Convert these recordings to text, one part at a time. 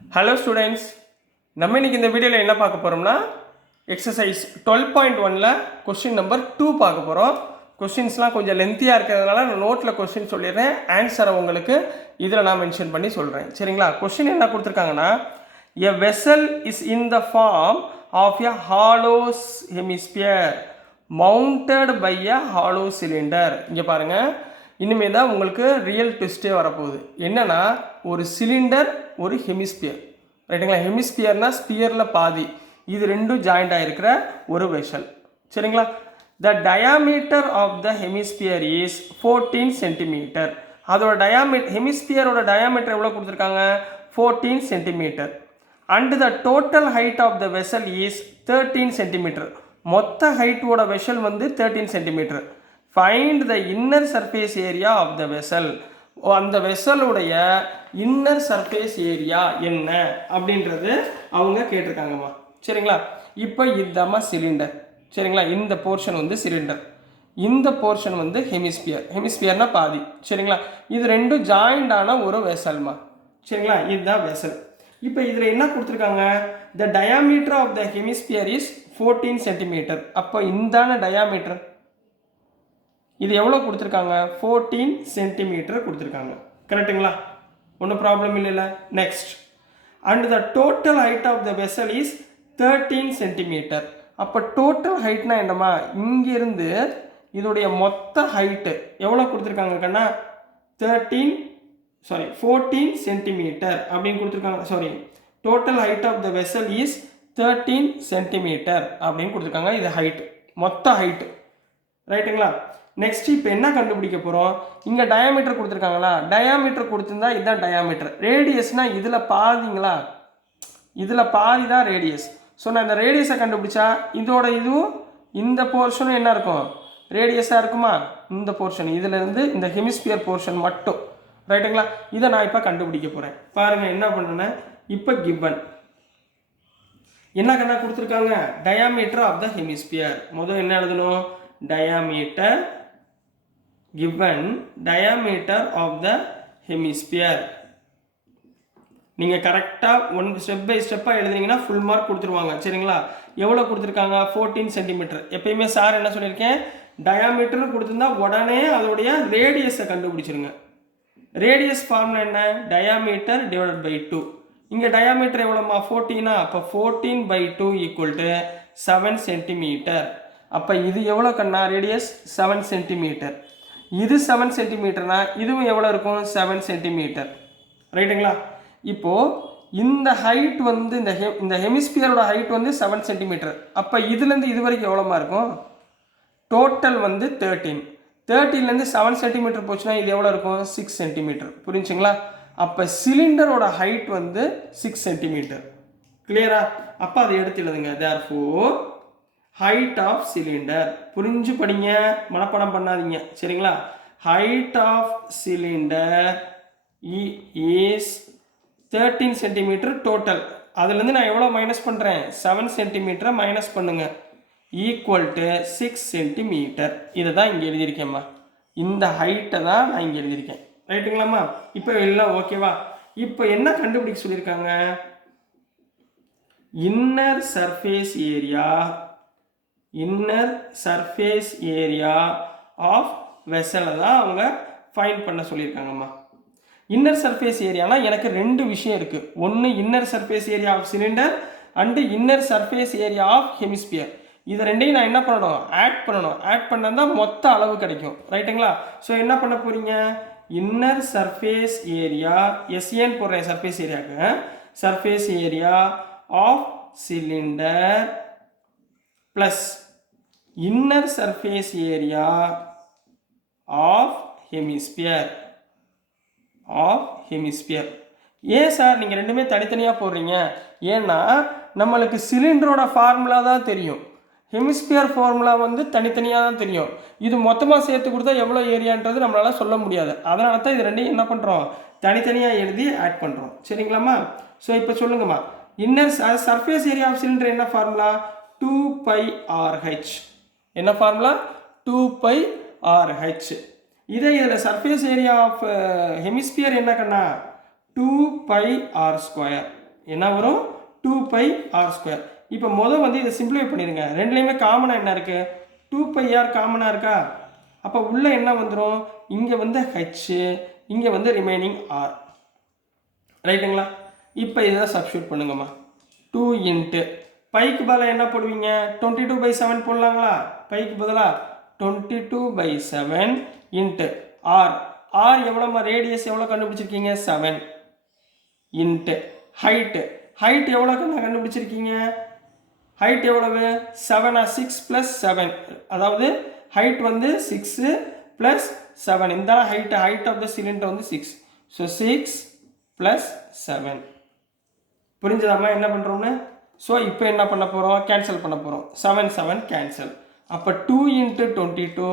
Hello students, நம்ம இன்னைக்கு இந்த வீடியோவில் என்ன பார்க்க போகிறோம்னா எக்ஸசைஸ் 12.1ல் கொஸ்டின் நம்பர் 2 பார்க்க போகிறோம். கொஸ்டின்ஸ்லாம் கொஞ்சம் லென்த்தியாக இருக்கிறதுனால நான் நோட்டில் கொஸ்டின் சொல்லிடுறேன், ஆன்சரை உங்களுக்கு இதில் நான் மென்ஷன் பண்ணி சொல்கிறேன். சரிங்களா? கொஸ்டின் என்ன கொடுத்துருக்காங்கன்னா, a vessel is in the form of a hollow hemisphere mounted by a hollow cylinder. இங்கே பாருங்கள், இனிமேல் தான் உங்களுக்கு ரியல் ட்விஸ்ட்டே வரப்போகுது. என்னென்னா, ஒரு சிலிண்டர் ஒரு ஹெமிஸ்பியர், ரைட்டுங்களா? ஹெமிஸ்பியர்னால் ஸ்பியரில் பாதி, இது ரெண்டும் ஜாயிண்ட் ஆகிருக்கிற ஒரு வெசல். சரிங்களா? The diameter of the hemisphere is 14 centimetre. அதோட ஹெமிஸ்பியரோட டயாமீட்டர் எவ்வளோ கொடுத்துருக்காங்க? 14 centimetre. And the total height of the vessel is 13 centimetre. மொத்த ஹைட்டோட வெசல் வந்து 13 centimetre. Find the inner surface area of the vessel. அந்த வெசலுடைய இன்னர் சர்ஃபேஸ் ஏரியா என்ன அப்படின்றது அவங்க கேட்டிருக்காங்கம்மா. சரிங்களா? இப்போ இதாம்மா சிலிண்டர். சரிங்களா? இந்த போர்ஷன் வந்து சிலிண்டர், இந்த போர்ஷன் வந்து ஹெமிஸ்பியர். ஹெமிஸ்பியர்னா பாதி. சரிங்களா? இது ரெண்டும் ஜாயிண்டான ஒரு வெசல்மா. சரிங்களா? இதுதான் வெசல். இப்போ இதில் என்ன கொடுத்துருக்காங்க? The diameter of the hemisphere is 14 centimetre. அப்போ இந்தான டயாமீட்டர் இது எவ்வளோ கொடுத்துருக்காங்க? 14 சென்டிமீட்டர் கொடுத்துருக்காங்க. கரெக்டுங்களா? ஒன்றும் ப்ராப்ளம் இல்லைல்ல. Next, and the total height of the vessel is 13 centimetre. அப்போ டோட்டல் ஹைட்னா என்னம்மா? இங்கிருந்து இதோடைய மொத்த ஹைட்டு எவ்வளோ கொடுத்துருக்காங்க கண்ணா? 14 சென்டிமீட்டர் அப்படின்னு கொடுத்துருக்காங்க. Total height of the vessel is 13 centimetre அப்படின்னு கொடுத்துருக்காங்க. இது ஹைட், மொத்த ஹைட்டு. ரைட்டுங்களா? நெக்ஸ்ட், இப்போ என்ன கண்டுபிடிக்க போகிறோம்? இங்கே டயாமீட்டர் கொடுத்துருக்காங்களா? டயாமீட்டர் கொடுத்துருந்தா இதுதான் டயாமீட்டர். ரேடியஸ்னால் இதில் பாதிங்களா? இதில் பாதி தான் ரேடியஸ். ஸோ நான் இந்த ரேடியஸை கண்டுபிடிச்சா இதோட இதுவும் இந்த போர்ஷனும் என்ன இருக்கும்? ரேடியஸாக இருக்குமா? இந்த போர்ஷன், இதிலேருந்து இந்த ஹெமிஸ்பியர் போர்ஷன் மட்டும். ரைட்டுங்களா? இதை நான் இப்போ கண்டுபிடிக்க போகிறேன். பாருங்கள் என்ன பண்ணுறேன். இப்போ கிவன் என்ன கண்ணா கொடுத்துருக்காங்க? Diameter of the hemisphere. முதல் என்ன எழுதணும்? diameter, given diameter of the hemisphere. நீங்கள் கரெக்டாக ஒன் ஸ்டெப் பை ஸ்டெப்பாக எழுதுனீங்கன்னா ஃபுல் மார்க் கொடுத்துருவாங்க. சரிங்களா? எவ்வளோ கொடுத்துருக்காங்க? 14 சென்டிமீட்டர். எப்பயுமே சார் என்ன சொல்லியிருக்கேன்? டயாமீட்டர்னு கொடுத்துருந்தா உடனே அதோடைய ரேடியஸை கண்டுபிடிச்சிருங்க. ரேடியஸ் ஃபார்ம்னா என்ன? Diameter divided by 2. இங்கே டயாமீட்டர் எவ்வளோமா? 14. அப்போ 14/2 ஈக்குவல் டு 7 சென்டிமீட்டர். அப்போ இது எவ்வளோ கண்ணா? Radius 7 centimetre. இது 7 சென்டிமீட்டர்னா இதுவும் எவ்வளோ இருக்கும்? 7 சென்டிமீட்டர். ரைட்டுங்களா? இப்போது இந்த ஹைட் வந்து இந்த ஹெமிஸ்பியரோட ஹைட் வந்து 7 சென்டிமீட்டர். அப்போ இதுலேருந்து இது வரைக்கும் எவ்வளோமா இருக்கும்? டோட்டல் வந்து 13. 13லேருந்து 7 சென்டிமீட்டர் போச்சுன்னா இது எவ்வளோ இருக்கும்? 6 சென்டிமீட்டர். புரிஞ்சுங்களா? அப்போ சிலிண்டரோட ஹைட் வந்து 6 சென்டிமீட்டர். கிளியரா? அப்போ அதை எடுத்து எழுதுங்க. Therefore height of cylinder. புரிஞ்சு படிங்க, மனப்பாடம் பண்ணாதீங்க. சரிங்களா? Height of cylinder is 13 centimetre total. அதுலேருந்து நான் எவ்வளோ மைனஸ் பண்ணுறேன்? 7 சென்டிமீட்டரை மைனஸ் பண்ணுங்க. Equal to 6 centimetre. இதை தான் இங்கே எழுதியிருக்கேம்மா. இந்த ஹைட்டை தான் நான் இங்கே எழுதியிருக்கேன். ரைட்டுங்களாம்மா? இப்போ எல்லாம் ஓகேவா? இப்போ என்ன கண்டுபிடிக்க சொல்லியிருக்காங்க? இன்னர் சர்ஃபேஸ் ஏரியா ஆஃப் வெசலை தான் அவங்க ஃபைண்ட் பண்ண சொல்லியிருக்காங்கம்மா. இன்னர் சர்ஃபேஸ் ஏரியானா எனக்கு ரெண்டு விஷயம் இருக்குது. ஒன்று inner surface area of cylinder and inner surface area of hemisphere. இது ரெண்டையும் நான் என்ன பண்ணணும்? ஆட் பண்ணணும். ஆட் பண்ணால் தான் மொத்த அளவு கிடைக்கும். ரைட்டுங்களா? ஸோ என்ன பண்ண போகிறீங்க? இன்னர் சர்ஃபேஸ் ஏரியா, எஸ்ஏன்னு போடுறேன் சர்ஃபேஸ் ஏரியாவுக்கு. Surface area of cylinder plus inner surface area of hemisphere. ஏன் சார் நீங்கள் ரெண்டுமே தனித்தனியாக போடுறீங்க? ஏன்னா நம்மளுக்கு சிலிண்டரோட ஃபார்முலா தான் தெரியும், ஹெமிஸ்பியர் ஃபார்முலா வந்து தனித்தனியாக தான் தெரியும். இது மொத்தமாக சேர்த்து கொடுத்தா எவ்வளோ ஏரியான்றது நம்மளால சொல்ல முடியாது. அதனால தான் இது ரெண்டையும் என்ன பண்ணுறோம்? தனித்தனியாக எழுதி ஆட் பண்ணுறோம். சரிங்களாம்மா? ஸோ இப்போ சொல்லுங்கம்மா, inner surface area of cylinder என்ன ஃபார்முலா? 2πRH. என்ன ஃபார்முலா? 2πRH. இதே இதில் சர்ஃபேஸ் ஏரியா ஆஃப் ஹெமிஸ்பியர் என்ன கண்ணா? 2πr². என்ன வரும் 2πr². இப்போ வந்து இதை சிம்பிளிஃபை பண்ணிடுங்க. ரெண்டுலேயுமே காமனாக என்ன இருக்குது? 2πr காமனாக இருக்கா? அப்போ உள்ளே என்ன வந்துடும்? இங்கே வந்து h, இங்கே வந்து ரிமைனிங் r. ரைட்டுங்களா? இப்போ இதை சப்ஸ்டியூட் பண்ணுங்கம்மா. 2 இன்ட்டு பைக்கு பதிலாக என்ன போடுவீங்க? 22/7 போடலாங்களா? பைக்கு பதிலாக 22/7 இன்ட்டு ஆர். ஆர் எவ்வளோம்மா? ரேடியஸ் எவ்வளோ கண்டுபிடிச்சிருக்கீங்க? 7 இன்ட்டு ஹைட்டு. ஹைட் எவ்வளோ கண்டுபிடிச்சிருக்கீங்க? ஹைட் எவ்வளவு? 7 6 + 7. அதாவது ஹைட் வந்து 6 + 7. இந்த ஹைட் ஆஃப் த சிலிண்டர் வந்து 6. ஸோ 6 + 7. புரிஞ்சதாம்மா என்ன பண்ணுறோம்னு? ஸோ இப்போ என்ன பண்ண போகிறோம்? கேன்சல் பண்ண போகிறோம். 7 7 கேன்சல். அப்போ 2 இன்ட்டு 22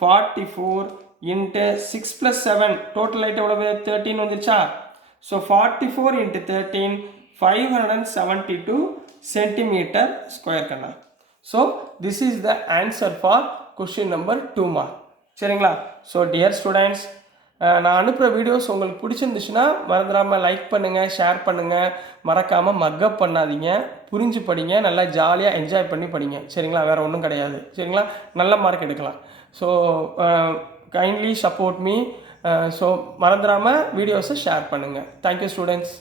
44 இன்ட்டு 6 + 7 டோட்டல் ஹைட் எவ்வளவு? 13 வந்துருச்சா? ஸோ 44 இன்ட்டு 13 572 centimeter square கண்ணா. So this is the answer for question number 2மா. சரிங்களா? ஸோ டியர் ஸ்டூடெண்ட்ஸ், நான் அனுப்புகிற வீடியோஸ் உங்களுக்கு பிடிச்சிருந்துச்சுன்னா மறந்துடாமல் லைக் பண்ணுங்கள், ஷேர் பண்ணுங்கள், மறக்காமல் மக்கப் பண்ணாதீங்க, புரிஞ்சு படிங்க, நல்லா ஜாலியாக என்ஜாய் பண்ணி படிங்க. சரிங்களா? வேறு ஒன்றும் கிடையாது. சரிங்களா? நல்ல மார்க் எடுக்கலாம். So kindly support me. So மறந்துடாமல் வீடியோஸை ஷேர் பண்ணுங்கள். Thank you students.